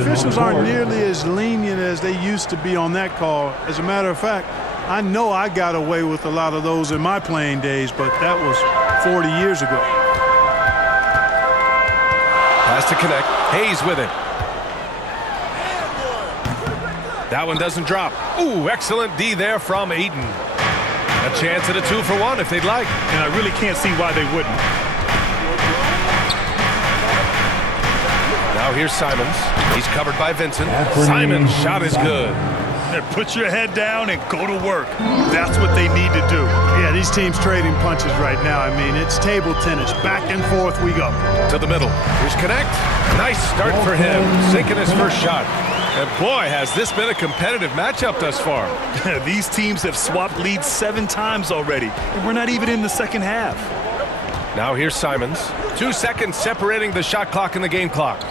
Officials aren't nearly as lenient as they used to be on that call. As a matter of fact, I know I got away with a lot of those in my playing days, but that was 40 years ago. Pass to connect. Hayes with it. That one doesn't drop. Ooh, excellent D there from Ayton. A chance at a 2-for-1 if they'd like. And I really can't see why they wouldn't. Now here's Simons. He's covered by Vincent. Simons' shot is good. Put your head down and go to work. That's what they need to do. Yeah, these teams trading punches right now. I mean, it's table tennis. Back and forth we go. To the middle. Here's Connect. Nice start for him. Sinking his first shot. And boy, has this been a competitive matchup thus far. These teams have swapped leads 7 times already. And we're not even in the second half. Now here's Simons. 2 seconds separating the shot clock and the game clock.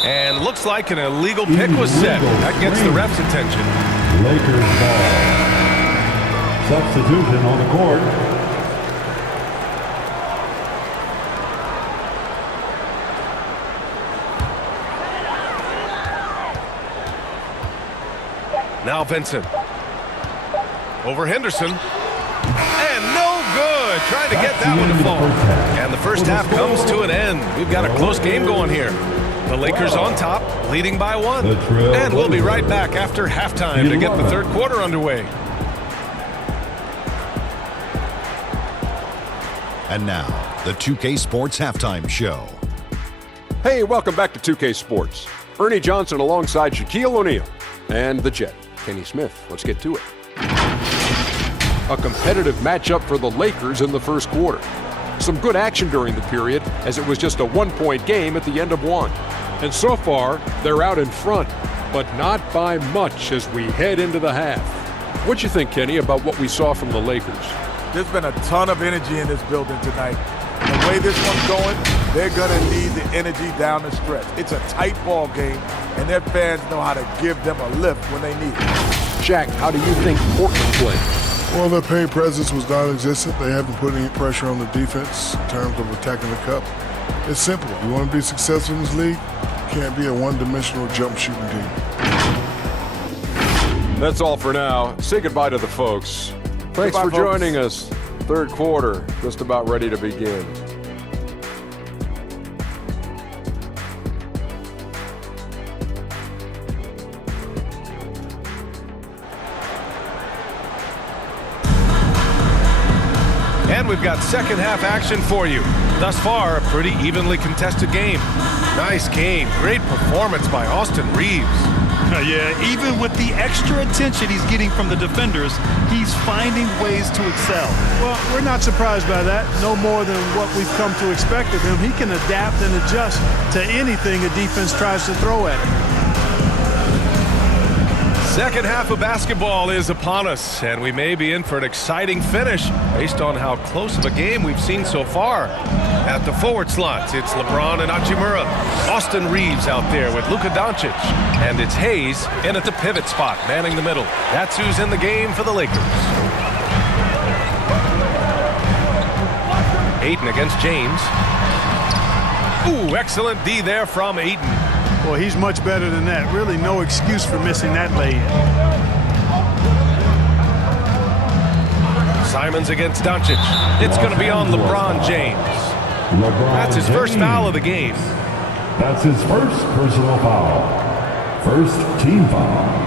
And looks like an illegal pick was set. That gets the ref's attention. Lakers ball. Substitution on the court. Now Vincent. Over Henderson. And no good. Trying to get that one to fall. And the first half comes to an end. We've got a close game going here. The Lakers on top, leading by 1. And we'll be right back after halftime to get the third quarter underway. And now, the 2K Sports Halftime Show. Hey, welcome back to 2K Sports. Ernie Johnson alongside Shaquille O'Neal and the Jet, Kenny Smith. Let's get to it. A competitive matchup for the Lakers in the first quarter. Some good action during the period, as it was just a 1-point game at the end of 1. And so far, they're out in front, but not by much as we head into the half. What you think, Kenny, about what we saw from the Lakers? There's been a ton of energy in this building tonight. The way this one's going, they're going to need the energy down the stretch. It's a tight ball game, and their fans know how to give them a lift when they need it. Shaq, how do you think Portland played? Well, their paint presence was non-existent. They haven't put any pressure on the defense in terms of attacking the cup. It's simple. You want to be successful in this league, you can't be a one-dimensional jump shooting team. That's all for now. Say goodbye to the folks. Thanks for joining us. Third quarter, just about ready to begin. And we've got second half action for you. Thus far, a pretty evenly contested game. Nice game. Great performance by Austin Reeves. Yeah, even with the extra attention he's getting from the defenders, he's finding ways to excel. Well, we're not surprised by that. No more than what we've come to expect of him. He can adapt and adjust to anything a defense tries to throw at him. Second half of basketball is upon us, and we may be in for an exciting finish based on how close of a game we've seen so far. At the forward slots, it's LeBron and Hachimura. Austin Reeves out there with Luka Doncic. And it's Hayes in at the pivot spot, manning the middle. That's who's in the game for the Lakers. Ayton against James. Ooh, excellent D there from Ayton. Well, he's much better than that. Really no excuse for missing that lay-in. Simons against Doncic. It's going to be on LeBron James. That's his first foul of the game. That's his first personal foul. First team foul.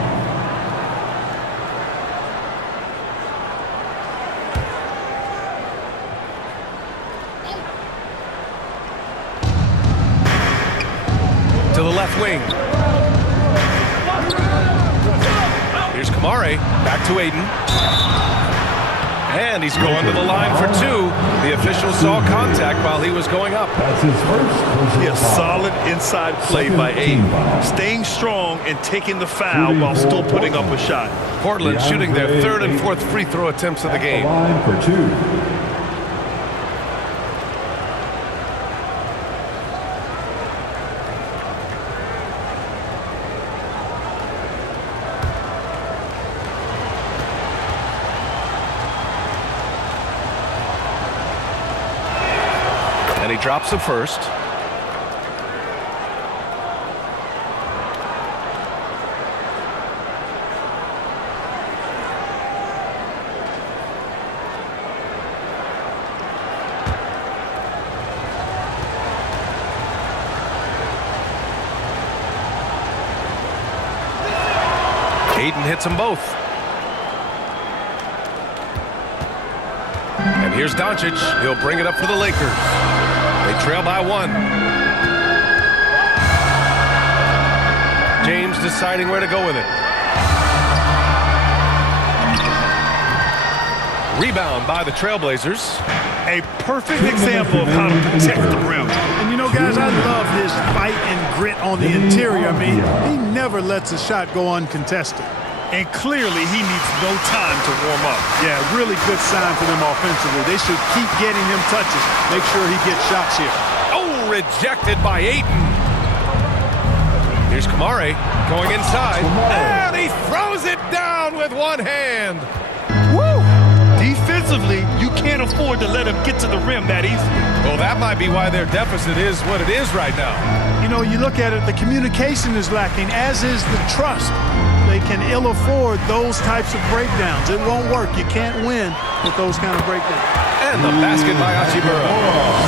To the left wing. Here's Kamare. Back to Ayton. And he's going to the line for 2. The official saw contact while he was going up. That's his first personal Yeah, foul. solid inside play by Ayton. Staying strong and taking the foul while still putting up a shot. Portland shooting their third and fourth free throw attempts of the game. Line for 2. And he drops the first. Ayton hits them both. And here's Doncic. He'll bring it up for the Lakers. They trail by 1. James deciding where to go with it. Rebound by the Trailblazers. A perfect example of how to protect the rim. And you know, guys, I love his fight and grit on the interior. I mean, he never lets a shot go uncontested. And clearly, he needs no time to warm up. Yeah, really good sign for them offensively. They should keep getting him touches. Make sure he gets shots here. Oh, rejected by Ayton. Here's Kamare going inside. And he throws it down with one hand. Woo! Defensively, you can't afford to let him get to the rim that easily. Well, that might be why their deficit is what it is right now. You know, you look at it, the communication is lacking, as is the trust. They can ill afford those types of breakdowns. It won't work. You can't win with those kind of breakdowns. And the basket by Hachimura.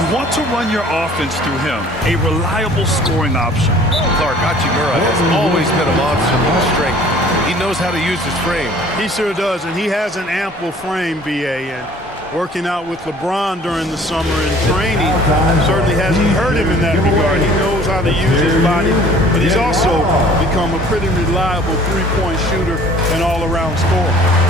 You want to run your offense through him, a reliable scoring option. Clark, Hachimura has always been a monster with strength. He knows how to use his frame. He sure does, and he has an ample frame, B.A., and working out with LeBron during the summer and training certainly hasn't hurt him in that regard. He knows how to use his body, but he's also become a pretty reliable three-point shooter and all-around scorer.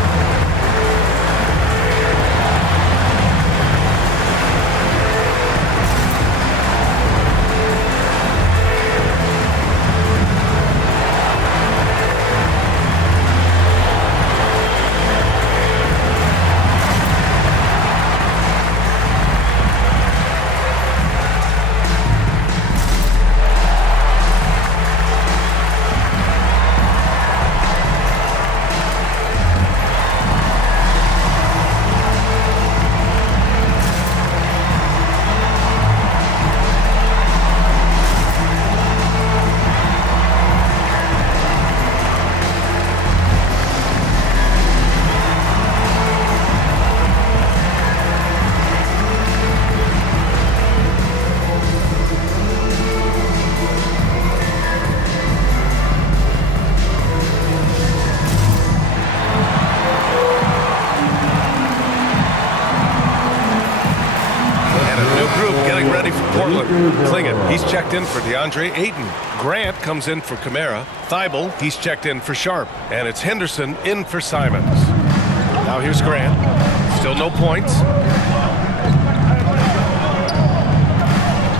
Klingett, he's checked in for DeAndre Ayton. Grant comes in for Kamara. Thibault, he's checked in for Sharp. And it's Henderson in for Simons. Now here's Grant. Still no points.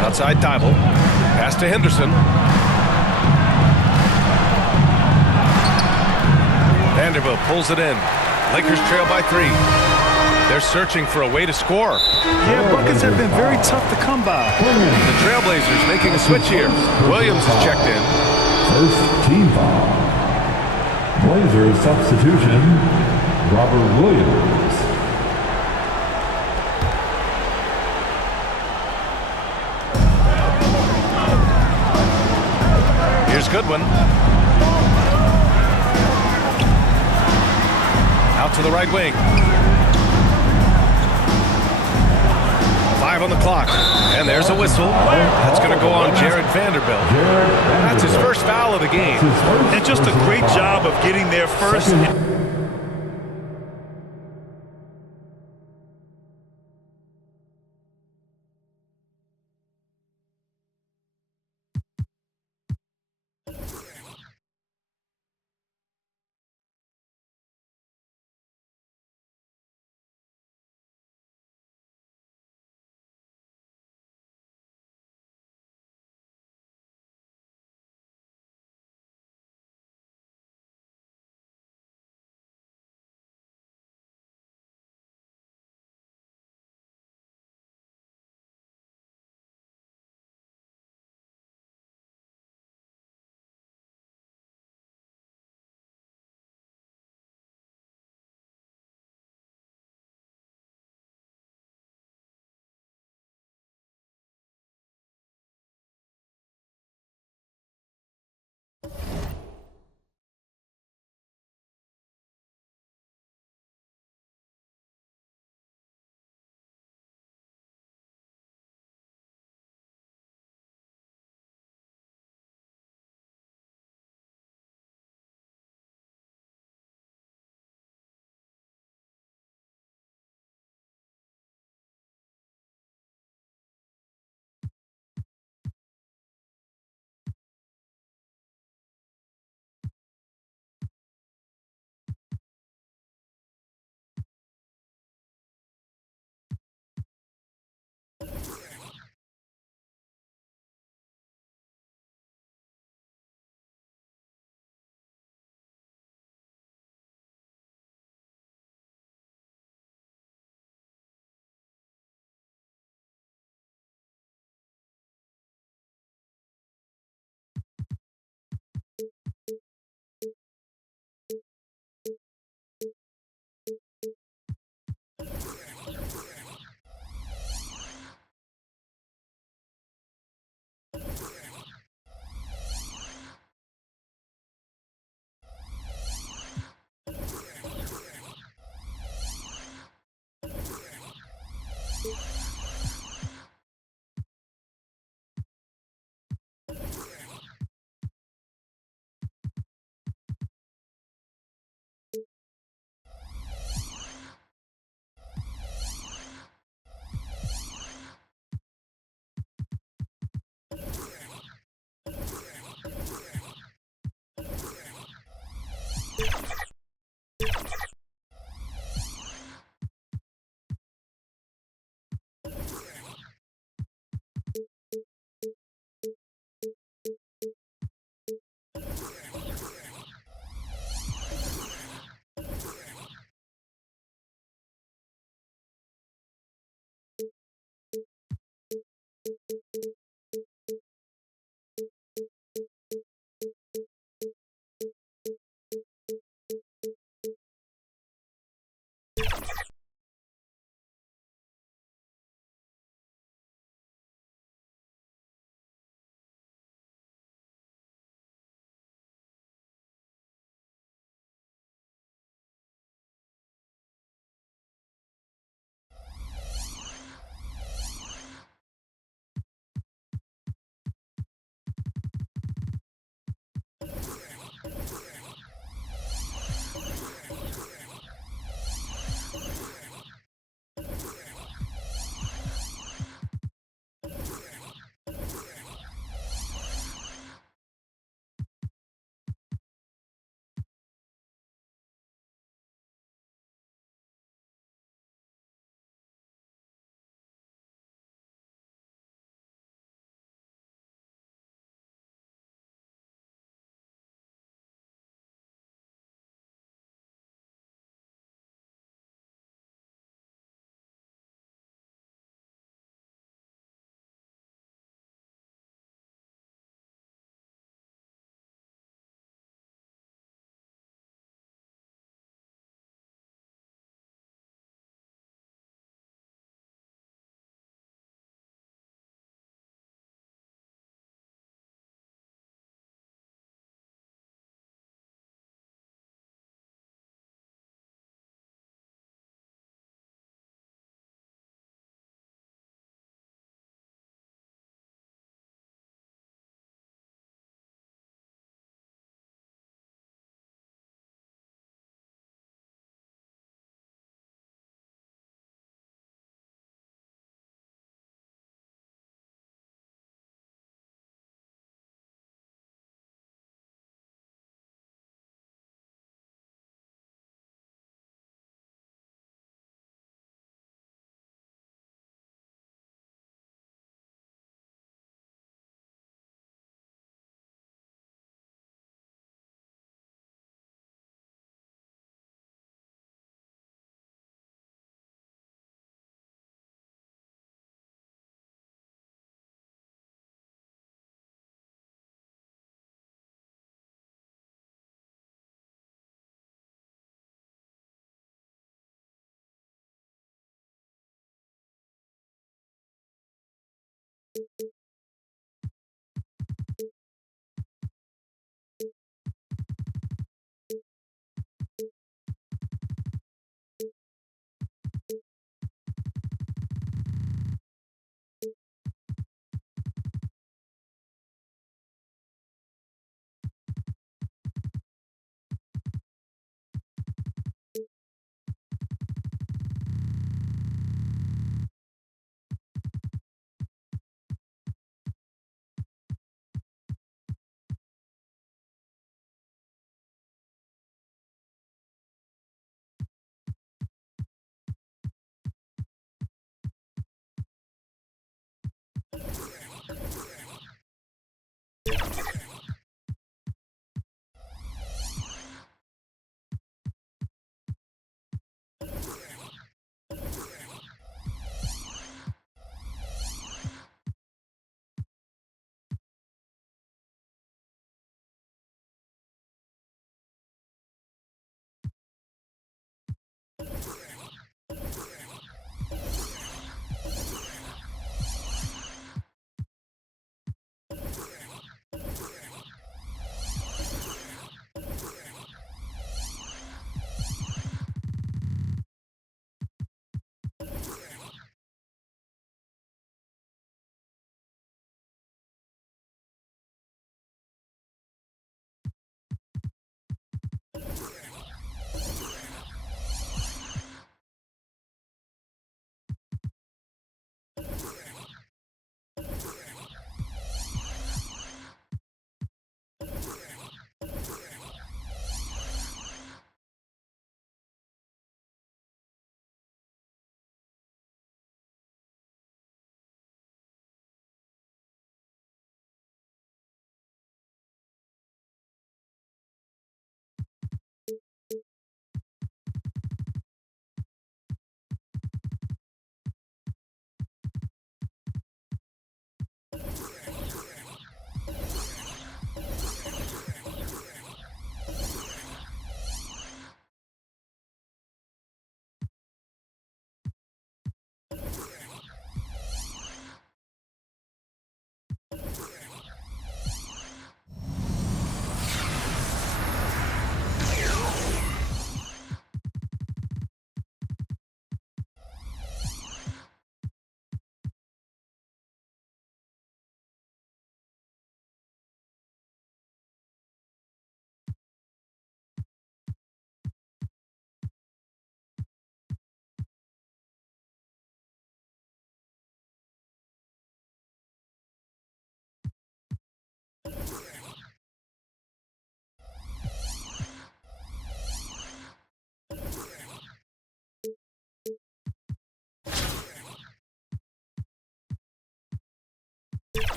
Outside Thibault. Pass to Henderson. Vanderbilt pulls it in. Lakers trail by 3. They're searching for a way to score. Yeah, buckets have been very tough to come by. The Trailblazers making a switch here. Williams is checked in. First team foul. Blazers substitution, Robert Williams. Here's Goodwin. Out to the right wing. 5 on the clock. And there's a whistle. That's going to go on Jared Vanderbilt. That's his first foul of the game. And just a great job of getting there first.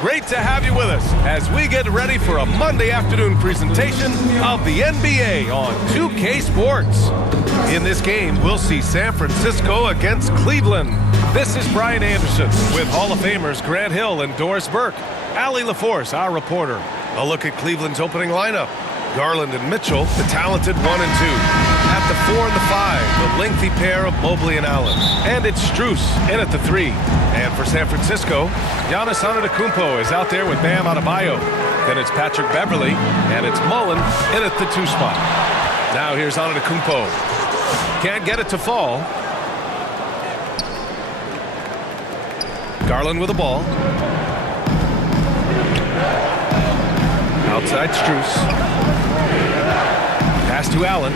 Great to have you with us as we get ready for a Monday afternoon presentation of the NBA on 2K Sports. In this game, we'll see San Francisco against Cleveland. This is Brian Anderson with Hall of Famers Grant Hill and Doris Burke. Allie LaForce, our reporter. A look at Cleveland's opening lineup. Garland and Mitchell, the talented 1 and 2. At the 4 and the 5, the lengthy pair of Mobley and Allen. And it's Strus in at the 3. And for San Francisco, Giannis Antetokounmpo is out there with Bam Adebayo. Then it's Patrick Beverley, and it's Mullen in at the 2 spot. Now here's Antetokounmpo. Can't get it to fall. Garland with the ball. Outside Strus. Pass to Allen.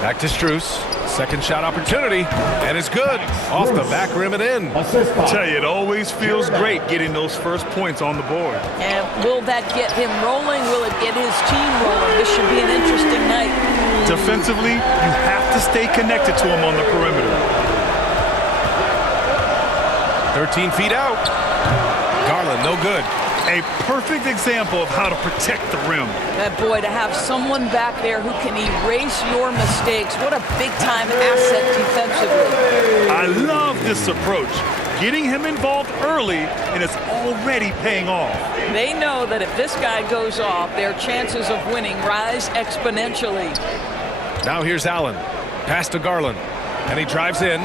Back to Strus. Second shot opportunity, and it's good. Off the back rim and in. I tell you, it always feels great getting those first points on the board. And will that get him rolling? Will it get his team rolling. This should be an interesting night. Defensively, you have to stay connected to him on the perimeter. 13 feet out. Garland, no good. A perfect example of how to protect the rim. That boy, to have someone back there who can erase your mistakes, what a big-time asset defensively. I love this approach. Getting him involved early, and it's already paying off. They know that if this guy goes off, their chances of winning rise exponentially. Now here's Allen. Pass to Garland. And he drives in.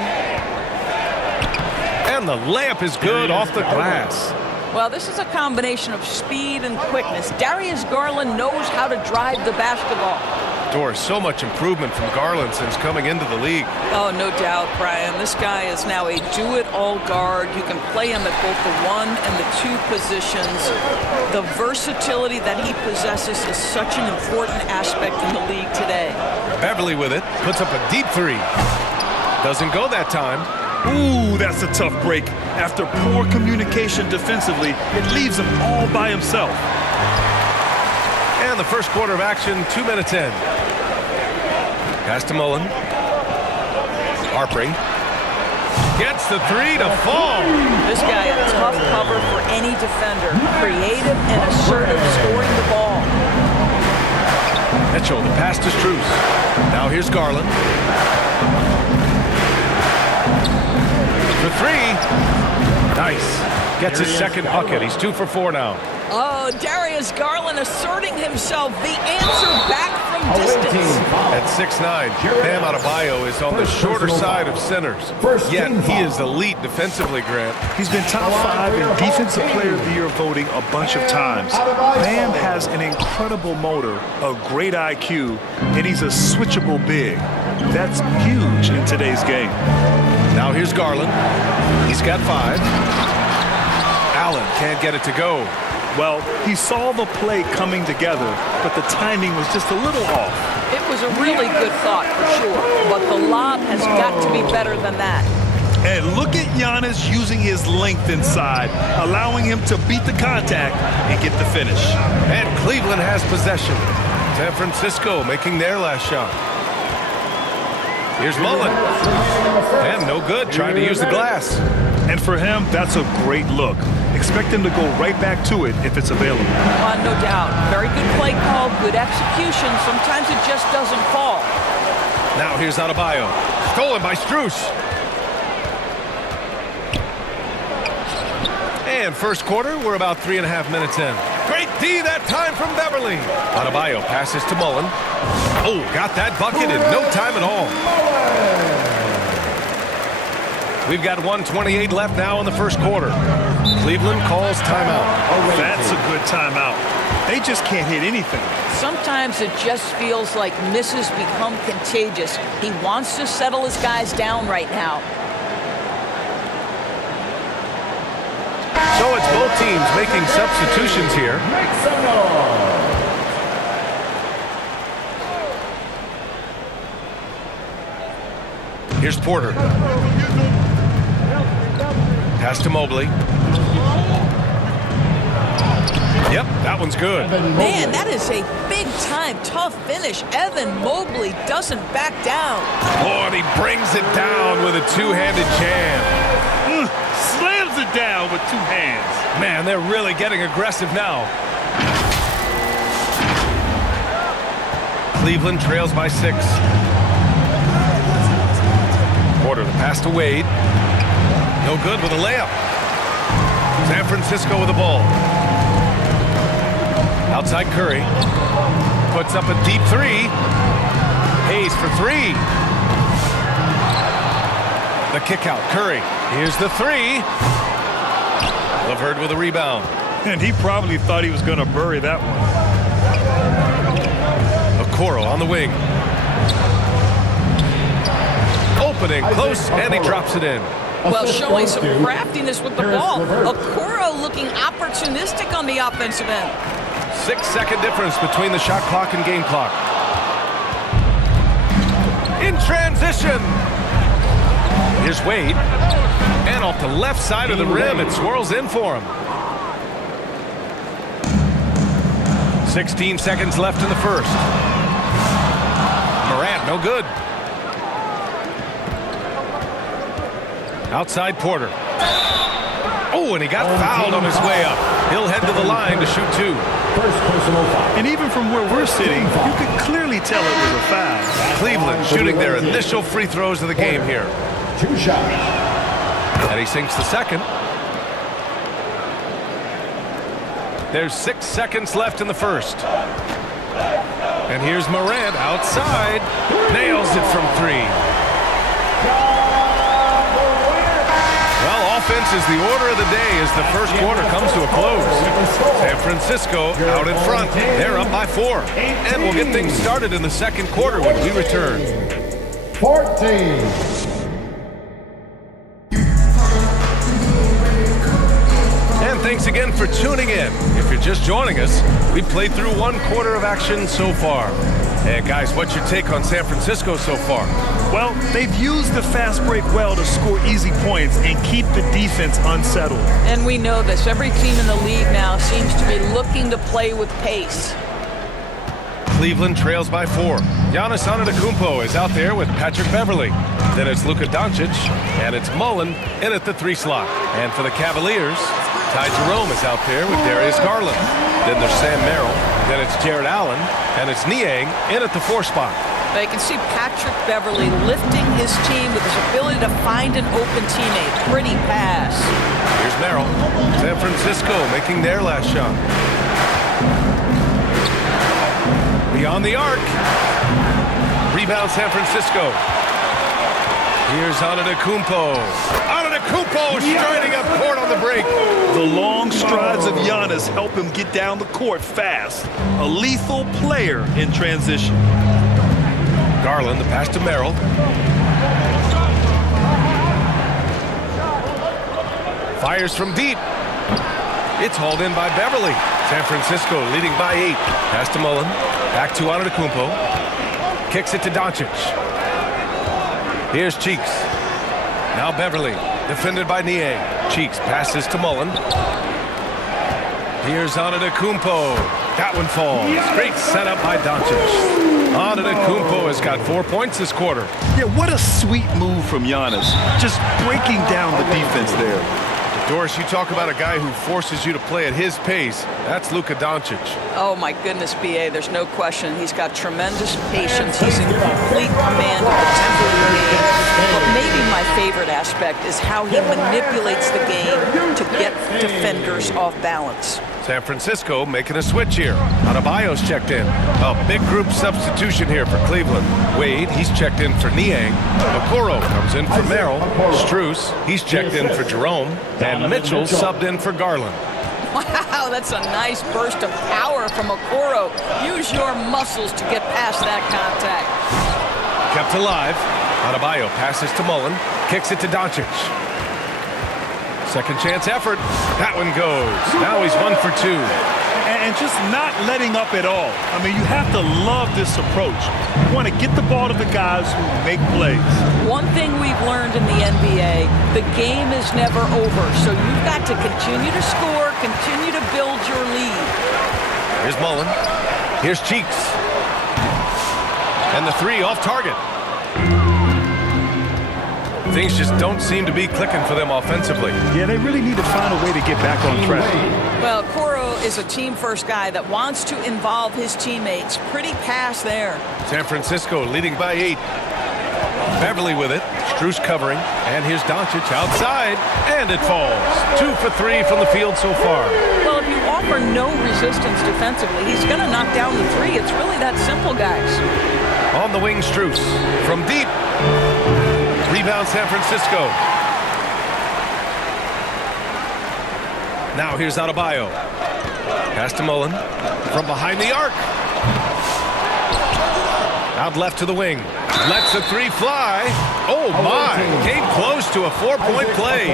And the layup is good off the glass. Well, this is a combination of speed and quickness. Darius Garland knows how to drive the basketball. Doris, so much improvement from Garland since coming into the league. Oh, no doubt, Brian. This guy is now a do-it-all guard. You can play him at both the 1 and the 2 positions. The versatility that he possesses is such an important aspect in the league today. Beverly with it. Puts up a deep 3. Doesn't go that time. Ooh, that's a tough break. After poor communication defensively, it leaves him all by himself. And the first quarter of action, 2 minutes in. Pass to Mullen. Harpring. Gets the 3 to fall. This guy a tough cover for any defender. Creative and assertive scoring the ball. Mitchell, the pass to Strus. Now here's Garland. For 3. Nice. Gets his second bucket. He's 2 for 4 now. Oh, Darius Garland asserting himself. The answer back from distance. At 6'9", Bam Adebayo is on the shorter side of centers. Yet he is elite defensively, Grant. He's been top 5 in Defensive Player of the Year voting a bunch of times. Bam has an incredible motor, a great IQ, and he's a switchable big. That's huge in today's game. Now here's Garland. He's got 5. Allen can't get it to go. Well, he saw the play coming together, but the timing was just a little off. It was a really good thought for sure, but the lob has got to be better than that. And look at Giannis using his length inside, allowing him to beat the contact and get the finish. And Cleveland has possession. San Francisco making their last shot. Here's Mullen. And no good, trying to use the glass. And for him, that's a great look. Expect him to go right back to it if it's available. No doubt. Very good play call, good execution. Sometimes it just doesn't fall. Now here's Adebayo. Stolen by Strus. And first quarter, we're about 3.5 minutes in. Great D that time from Beverly. Adebayo passes to Mullen. Oh, got that bucket in no time at all. We've got 1:28 left now in the first quarter. Cleveland calls timeout. That's a good timeout. They just can't hit anything. Sometimes it just feels like misses become contagious. He wants to settle his guys down right now. So it's both teams making substitutions here. Here's Porter. Pass to Mobley. Yep, that one's good. Man, that is a big-time tough finish. Evan Mobley doesn't back down. Oh, and he brings it down with a two-handed jam. Slams it down with 2 hands. Man, they're really getting aggressive now. Cleveland trails by 6. Porter, the pass to Wade. No good with a layup. San Francisco with the ball. Outside Curry. Puts up a deep 3. Hayes for 3. The kick out. Curry. Here's the 3. LeVert with a rebound. And he probably thought he was going to bury that one. Okoro on the wing. Opening close, and he drops it in. Well, showing some craftiness with the ball. Okoro looking opportunistic on the offensive end. 6-second difference between the shot clock and game clock. In transition. Here's Wade. And off the left side of the rim, it swirls in for him. 16 seconds left in the first. Morant, no good. Outside Porter. Oh, and he got fouled on his way up. He'll head to the line to shoot 2. First personal foul. And even from where we're sitting, you could clearly tell it was a foul. Cleveland shooting their initial free throws of the game here. 2 shots. And he sinks the second. There's 6 seconds left in the first. And here's Morant outside. Nails it from 3. Well, offense is the order of the day as the first quarter comes to a close. San Francisco out in front. They're up by 4. And we'll get things started in the second quarter when we return. 14. And thanks again for tuning in. If you're just joining us, we've played through 1 quarter of action so far. And guys, what's your take on San Francisco so far? Well, they've used the fast break well to score easy points and keep the defense unsettled. And we know this. Every team in the league now seems to be looking to play with pace. Cleveland trails by 4. Giannis Antetokounmpo is out there with Patrick Beverly. Then it's Luka Doncic, and it's Mullen in at the 3 slot. And for the Cavaliers, Ty Jerome is out there with Darius Garland. Then there's Sam Merrill. Then it's Jared Allen, and it's Niang in at the 4 spot. Now you can see Patrick Beverly lifting his team with his ability to find an open teammate. Pretty pass. Here's Merrill. San Francisco making their last shot. Beyond the arc. Rebound San Francisco. Here's Antetokounmpo. Antetokounmpo striding up court on the break. The long strides of Giannis help him get down the court fast. A lethal player in transition. Garland, the pass to Merrill. Fires from deep. It's hauled in by Beverly. San Francisco leading by 8. Pass to Mullen. Back to Antetokounmpo. Kicks it to Doncic. Here's Cheeks. Now Beverly, defended by Niang. Cheeks passes to Mullen. Here's Antetokounmpo. That one falls. Great setup by Doncic. Antetokounmpo has got 4 points this quarter. Yeah, what a sweet move from Giannis. Just breaking down the defense there. Doris, you talk about a guy who forces you to play at his pace. That's Luka Doncic. Oh, my goodness, B.A., there's no question. He's got tremendous patience. He's in complete command of the tempo of the game. But maybe my favorite aspect is how he manipulates the game to get defenders off balance. San Francisco making a switch here. Adebayo's checked in. A big group substitution here for Cleveland. Wade, he's checked in for Niang. Okoro comes in for Merrill. Strus, he's checked in for Jerome. And Mitchell subbed in for Garland. Wow, that's a nice burst of power from Okoro. Use your muscles to get past that contact. Kept alive. Adebayo passes to Mullen. Kicks it to Doncic. Second chance effort. That one goes. Now he's 1 for 2. And just not letting up at all. I mean, you have to love this approach. You want to get the ball to the guys who make plays. One thing we've learned in the NBA, the game is never over. So you've got to continue to score, continue to build your lead. Here's Mullen. Here's Cheeks. And the 3 off target. Things just don't seem to be clicking for them offensively. Yeah, they really need to find a way to get back on track. Well, Okoro is a team-first guy that wants to involve his teammates. Pretty pass there. San Francisco leading by 8. Beverly with it. Strus covering. And here's Doncic outside. And it falls. 2 for 3 from the field so far. Well, if you offer no resistance defensively, he's going to knock down the 3. It's really that simple, guys. On the wing, Strus. From deep. Rebound San Francisco. Now here's Adebayo. Pass to Mullen. From behind the arc. Out left to the wing. Lets the 3 fly. Oh my. Came close to a 4-point play.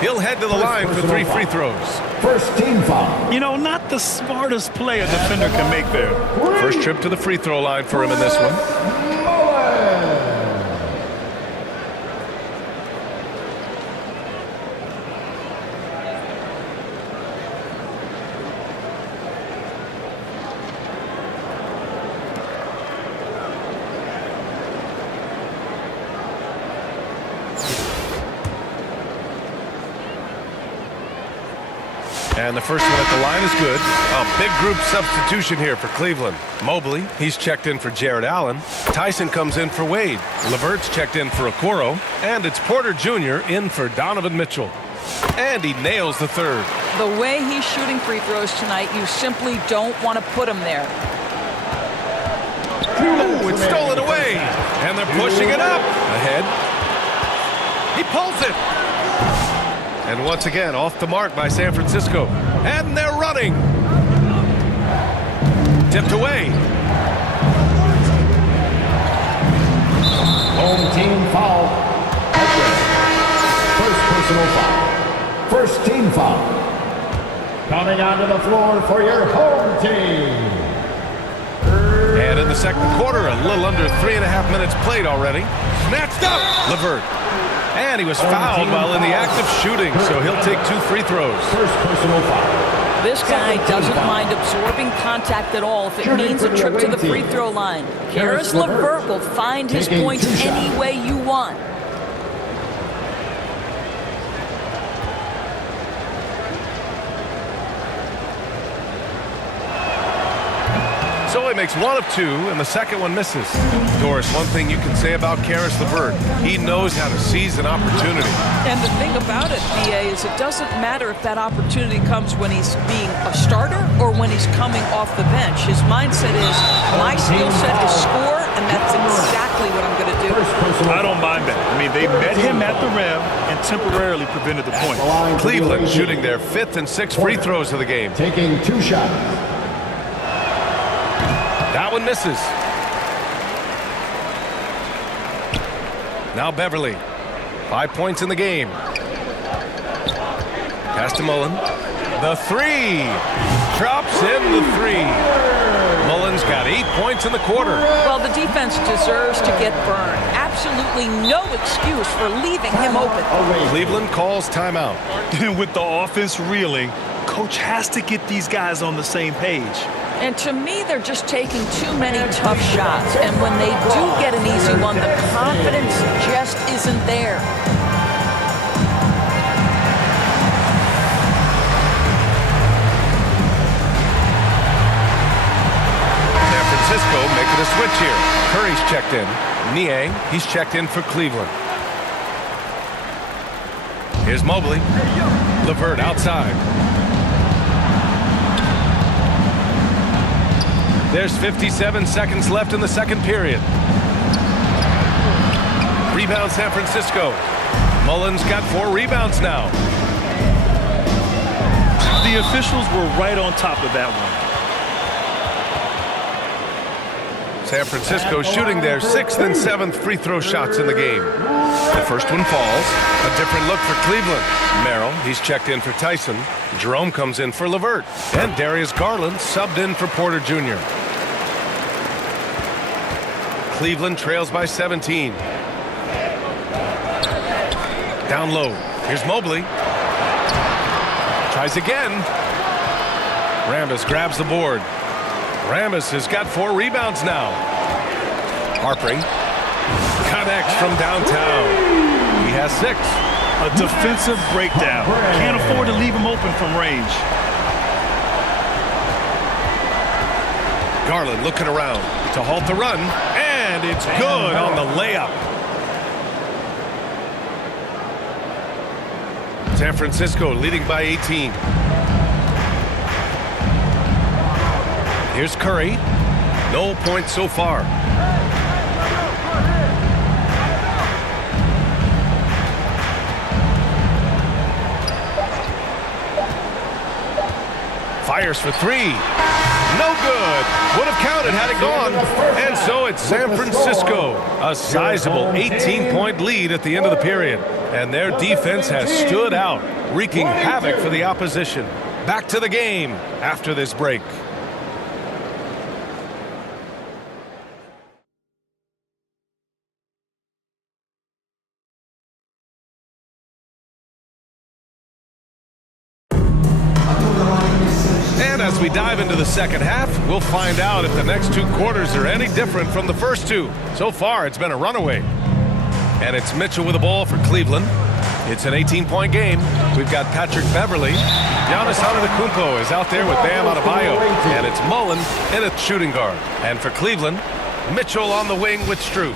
He'll head to the line for 3 free throws. First team foul. You know, not the smartest play a defender can make there. First trip to the free throw line for him in this one. And the first one at the line is good. A big group substitution here for Cleveland. Mobley, he's checked in for Jared Allen. Tyson comes in for Wade. LeVert's checked in for Okoro. And it's Porter Jr. in for Donovan Mitchell. And he nails the third. The way he's shooting free throws tonight, you simply don't want to put him there. Oh, it's stolen away. And they're pushing it up. Ahead. He pulls it. And once again, off the mark by San Francisco. And they're running. Tipped away. Home team foul. First personal foul. First team foul. Coming onto the floor for your home team. And in the second quarter, a little under 3.5 minutes played already. Snatched up. LeVert. And he was fouled while in the act of shooting, so he'll take 2 free throws. First personal foul. This guy doesn't mind absorbing contact at all if it means a trip to the free throw line. Caris LeVert will find his points any way you want. So he makes 1 of 2, and the second one misses. Doris, one thing you can say about Caris LeVert, he knows how to seize an opportunity. And the thing about it, BA, is it doesn't matter if that opportunity comes when he's being a starter or when he's coming off the bench. His mindset is, my skill set is score, and that's exactly what I'm going to do. I don't mind that. I mean, they met him at the rim and temporarily prevented the point. Cleveland shooting their 5th and 6th free throws of the game. Taking 2 shots. That one misses. Now Beverly. 5 points in the game. Pass to Mullen. The 3. Drops in the 3. Mullen's got 8 points in the quarter. Well, the defense deserves to get burned. Absolutely no excuse for leaving him open. Cleveland calls timeout. With the offense reeling, coach has to get these guys on the same page. And to me, they're just taking too many tough shots. And when they do get an easy one, the confidence just isn't there. San Francisco making a switch here. Curry's checked in. Niang, he's checked in for Cleveland. Here's Mobley. LeVert outside. There's 57 seconds left in the second period. Rebound San Francisco. Mullen's got 4 rebounds now. The officials were right on top of that one. San Francisco shooting their 6th and 7th free throw shots in the game. The first one falls. A different look for Cleveland. Merrill, he's checked in for Tyson. Jerome comes in for LeVert. And Darius Garland subbed in for Porter Jr. Cleveland trails by 17. Down low. Here's Mobley. Tries again. Rambis grabs the board. Rambis has got 4 rebounds now. Harpring connects from downtown. He has 6. A defensive breakdown. Can't afford to leave him open from range. Garland looking around to halt the run. And it's good on the layup. San Francisco leading by 18. Here's Curry. No points so far. Fires for 3. No good. Would have counted had it gone. And so it's San Francisco. A sizable 18-point lead at the end of the period. And their defense has stood out, wreaking havoc for the opposition. Back to the game after this break. And as we dive into the second half, we'll find out if the next 2 quarters are any different from the first 2. So far, it's been a runaway. And it's Mitchell with the ball for Cleveland. It's an 18-point game. We've got Patrick Beverly. Giannis Antetokounmpo is out there with Bam Adebayo. And it's Mullen in a shooting guard. And for Cleveland, Mitchell on the wing with Strus.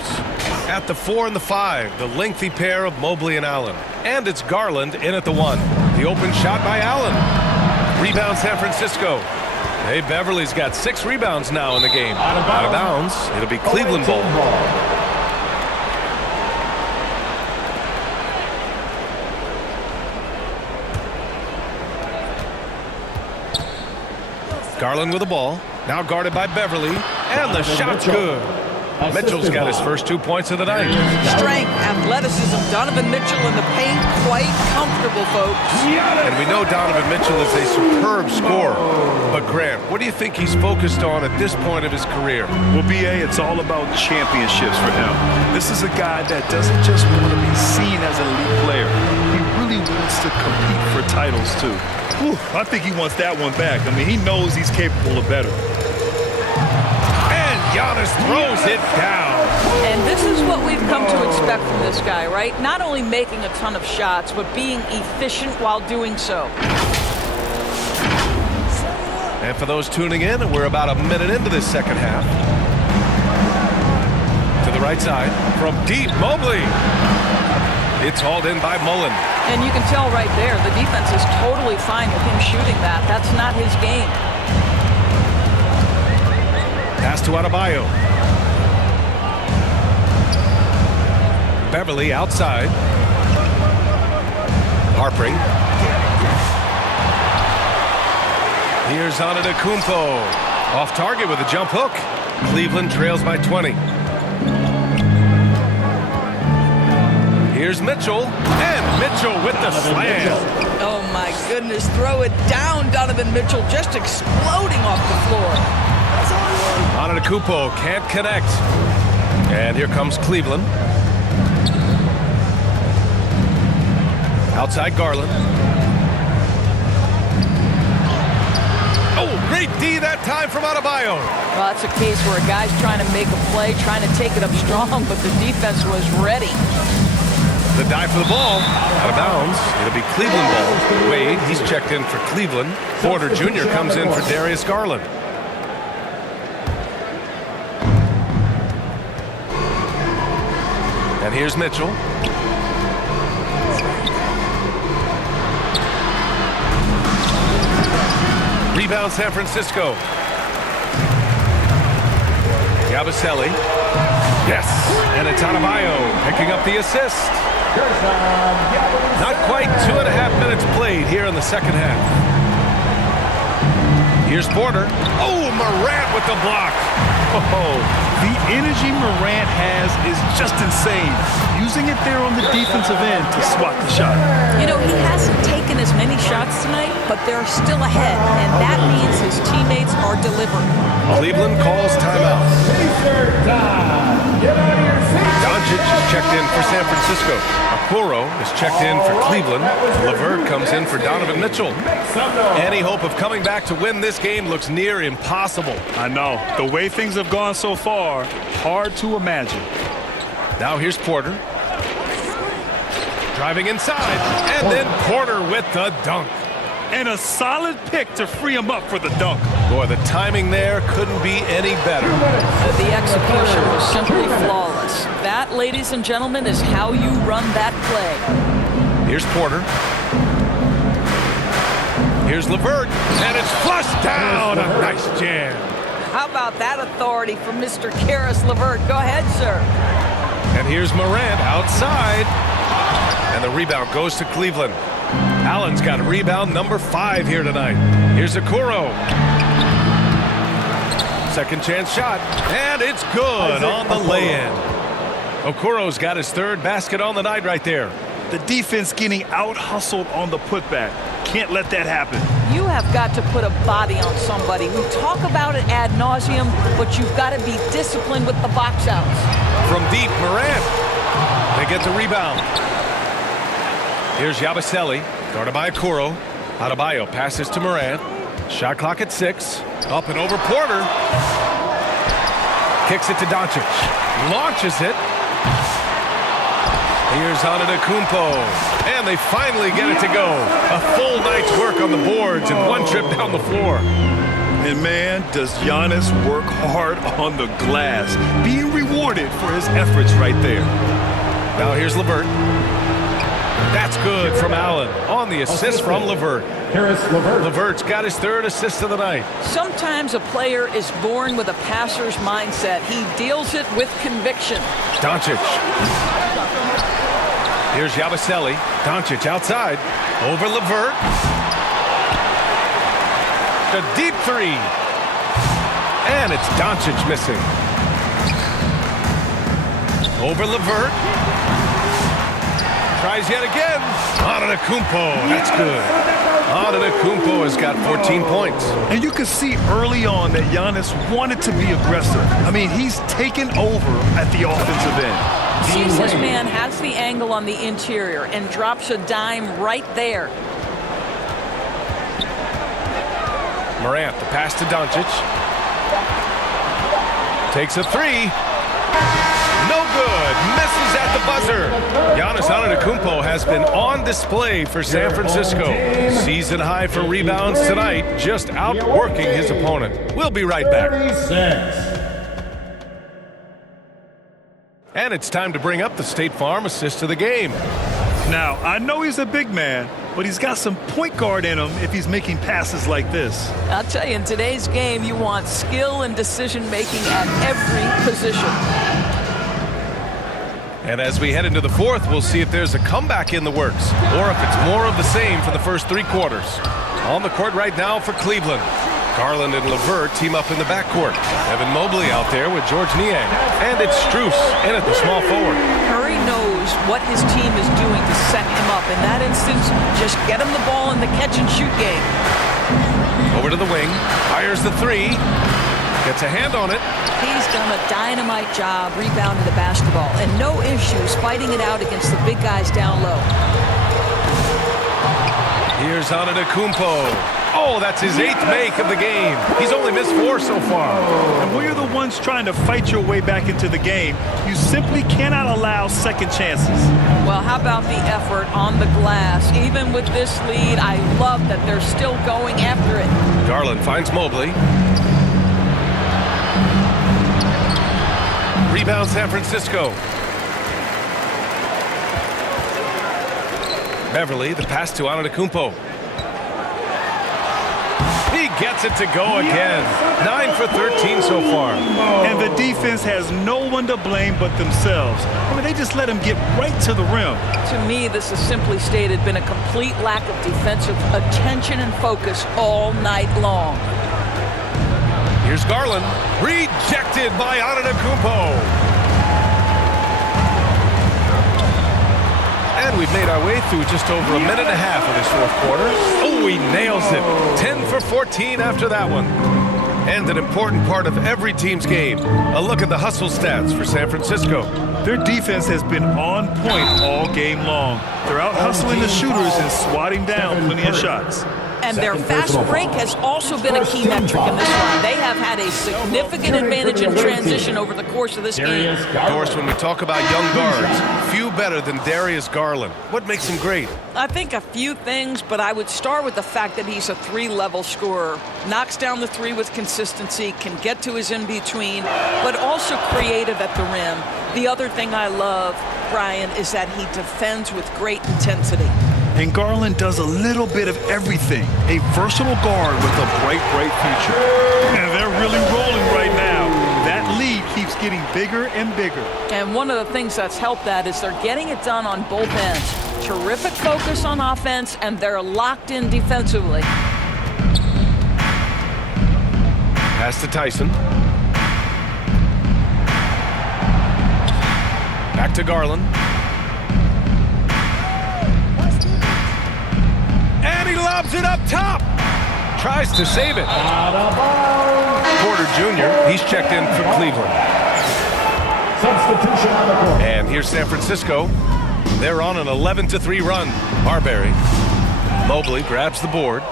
At the 4 and the 5, the lengthy pair of Mobley and Allen. And it's Garland in at the 1. The open shot by Allen. Rebound San Francisco. Hey, Beverly's got 6 rebounds now in the game. Out of bounds. It'll be Cleveland ball. Garland with the ball. Now guarded by Beverly. And the shot's good. Mitchell's got his first 2 points of the night. Strength, athleticism. Donovan Mitchell in the paint, quite comfortable, folks. And we know Donovan Mitchell is a superb scorer. But Grant, what do you think he's focused on at this point of his career? Well, B.A., it's all about championships for him. This is a guy that doesn't just want to be seen as an elite player. He really wants to compete for titles, too. Whew, I think he wants that one back. I mean, he knows he's capable of better. Giannis throws it down. And this is what we've come to expect from this guy, right? Not only making a ton of shots, but being efficient while doing so. And for those tuning in, we're about a minute into this second half. To the right side, from deep, Mobley. It's hauled in by Mullen. And you can tell right there, the defense is totally fine with him shooting that. That's not his game. Pass to Adebayo. Beverly outside. Harpering. Here's Antetokounmpo. Off target with a jump hook. Cleveland trails by 20. Here's Mitchell. And Mitchell with the slam. Oh my goodness, throw it down. Donovan Mitchell just exploding off the floor. Antetokounmpo can't connect. And here comes Cleveland. Outside Garland. Oh, great D that time from Adebayo. Well, that's a case where a guy's trying to make a play, trying to take it up strong, but the defense was ready. The dive for the ball. Out of bounds. It'll be Cleveland ball. Wade, he's checked in for Cleveland. Porter Jr. comes in for Darius Garland. And here's Mitchell. Rebound San Francisco. Yabusele. Yes. And it's Adebayo picking up the assist. Not quite 2.5 minutes played here in the second half. Here's Porter. Oh, Morant with the block. Oh, the energy Morant has is just insane. Using it there on the defensive end to swat the shot. You know, he hasn't taken as many shots tonight, but they're still ahead, and that means his teammates are delivering. Cleveland calls timeout. Doncic is checked in for San Francisco. Okoro is checked in for Cleveland. LeVert comes in for Donovan Mitchell. Any hope of coming back to win this game looks near impossible. I know. The way things have gone so far, hard to imagine. Now here's Porter. Driving inside, and then Porter with the dunk. And a solid pick to free him up for the dunk. Boy, the timing there couldn't be any better. The execution was simply flawless. That, ladies and gentlemen, is how you run that play. Here's Porter. Here's LeVert, and it's flushed down. A nice jam. How about that authority from Mr. Caris LeVert? Go ahead, sir. And here's Morant outside. And the rebound goes to Cleveland. Allen's got rebound number 5 here tonight. Here's Okoro. Second chance shot. And it's good on the lay-in. Okoro's got his 3rd basket on the night right there. The defense getting out-hustled on the putback. Can't let that happen. You have got to put a body on somebody. We talk about it ad nauseum, but you've got to be disciplined with the box outs. From deep, Morant. They get the rebound. Here's Yabusele, guarded by Okoro. Adebayo passes to Morant. Shot clock at 6. Up and over Porter. Kicks it to Doncic. Launches it. Here's Antetokounmpo, and they finally get it to go. A full night's work on the boards and one trip down the floor. And man, does Giannis work hard on the glass, being rewarded for his efforts right there. Now here's LeVert. That's good from Allen on the assist from LeVert. Karis LeVert. LeVert's got his third assist of the night. Sometimes a player is born with a passer's mindset. He deals it with conviction. Doncic. Here's Yabusele. Doncic outside. Over LeVert. The deep three. And it's Doncic missing. Over LeVert. Tries yet again. Antetokounmpo. That's good. Antetokounmpo has got 14 points. And you can see early on that Giannis wanted to be aggressive. I mean, he's taken over at the offensive end. Sees his man has the angle on the interior and drops a dime right there. Morant, the pass to Doncic. Takes a three. No good. Misses at the buzzer. Giannis Antetokounmpo has been on display for San Francisco. Season high for rebounds tonight, just outworking his opponent. We'll be right back. 36. And it's time to bring up the State Farm assist of the game. Now, I know he's a big man, but he's got some point guard in him if he's making passes like this. I'll tell you, in today's game, you want skill and decision-making at every position. And as we head into the fourth, we'll see if there's a comeback in the works or if it's more of the same for the first three quarters. On the court right now for Cleveland. Garland and LeVert team up in the backcourt. Evan Mobley out there with George Niang. And it's Strus in at the small forward. Curry knows what his team is doing to set him up. In that instance, just get him the ball in the catch-and-shoot game. Over to the wing. Fires the three. Gets a hand on it. He's done a dynamite job rebounding the basketball. And no issues fighting it out against the big guys down low. Here's Antetokounmpo. Oh, that's his 8th make of the game. He's only missed 4 so far. And when you're the ones trying to fight your way back into the game, you simply cannot allow second chances. Well, how about the effort on the glass? Even with this lead, I love that they're still going after it. Garland finds Mobley. Rebound San Francisco. Beverly, the pass to Antetokounmpo. He gets it to go again. 9 for 13 so far. And the defense has no one to blame but themselves. I mean, they just let him get right to the rim. To me, this has simply stated been a complete lack of defensive attention and focus all night long. Here's Garland. Rejected by Antetokounmpo. And we've made our way through just over a minute and a half of this fourth quarter. Oh, he nails it. 10 for 14 after that one. And an important part of every team's game. A look at the hustle stats for San Francisco. Their defense has been on point all game long. They're out hustling the shooters and swatting down plenty of shots. And their fast break has also been a key metric in this one. They have had a significant advantage in transition over the course of this game. Doris, when we talk about young guards, few better than Darius Garland. What makes him great? I think a few things, but I would start with the fact that he's a 3-level scorer. Knocks down the 3 with consistency, can get to his in-between, but also creative at the rim. The other thing I love, Brian, is that he defends with great intensity. And Garland does a little bit of everything. A versatile guard with a bright, bright future. And they're really rolling right now. That lead keeps getting bigger and bigger. And one of the things that's helped that is they're getting it done on both ends. Terrific focus on offense, and they're locked in defensively. Pass to Tyson. Back to Garland. And he lobs it up top. Tries to save it. Porter Jr., he's checked in for Cleveland. Substitution on the court. And here's San Francisco. They're on an 11-3 run. Marbury. Mobley grabs the board.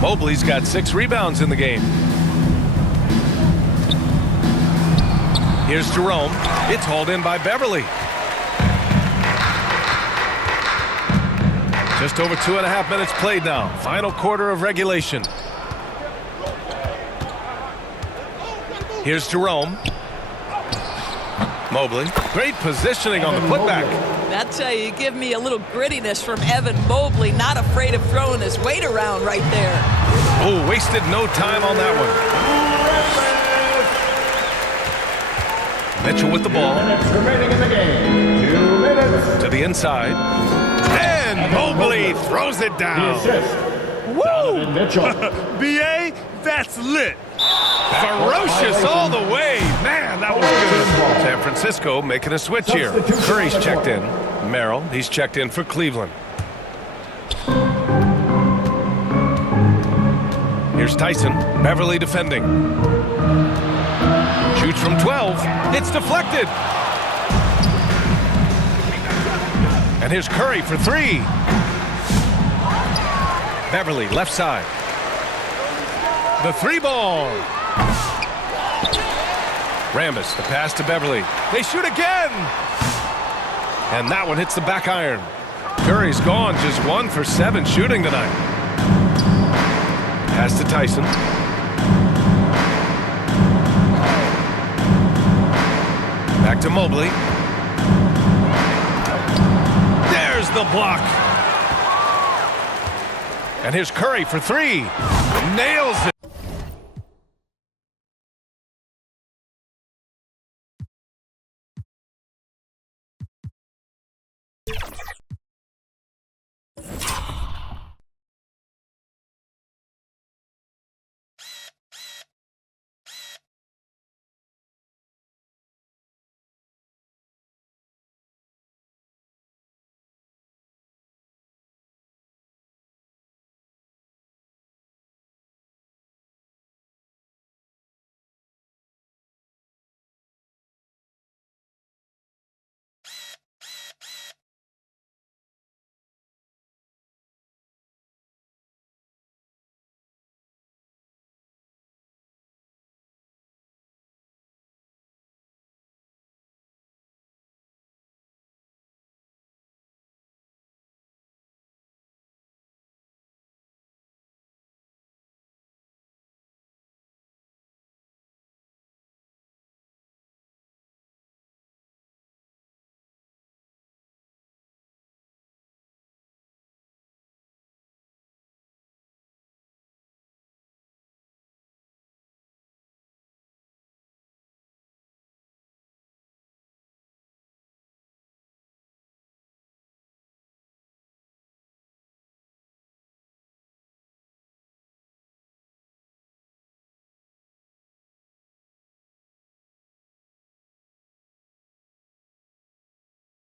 Mobley's got 6 rebounds in the game. Here's Jerome. It's hauled in by Beverly. Just over 2.5 minutes played now. Final quarter of regulation. Here's Jerome. Mobley. Great positioning on the putback. That's how you give me a little grittiness from Evan Mobley. Not afraid of throwing his weight around right there. Oh, wasted no time on that one. Mitchell with the ball. Remaining in the game. 2 minutes. To the inside. And Mobley throws it down. Woo! Mitchell. B.A., that's lit. Ferocious all the way. Man, that was good. San Francisco making a switch here. Curry's checked in. Merrill, he's checked in for Cleveland. Here's Tyson. Beverly defending. Shoots from 12. It's deflected. And here's Curry for 3. Beverly, left side. The 3-ball. Rambis, the pass to Beverly. They shoot again. And that one hits the back iron. Curry's gone just 1 for 7 shooting tonight. Pass to Tyson. Back to Mobley. There's the block. And here's Curry for 3. Nails it.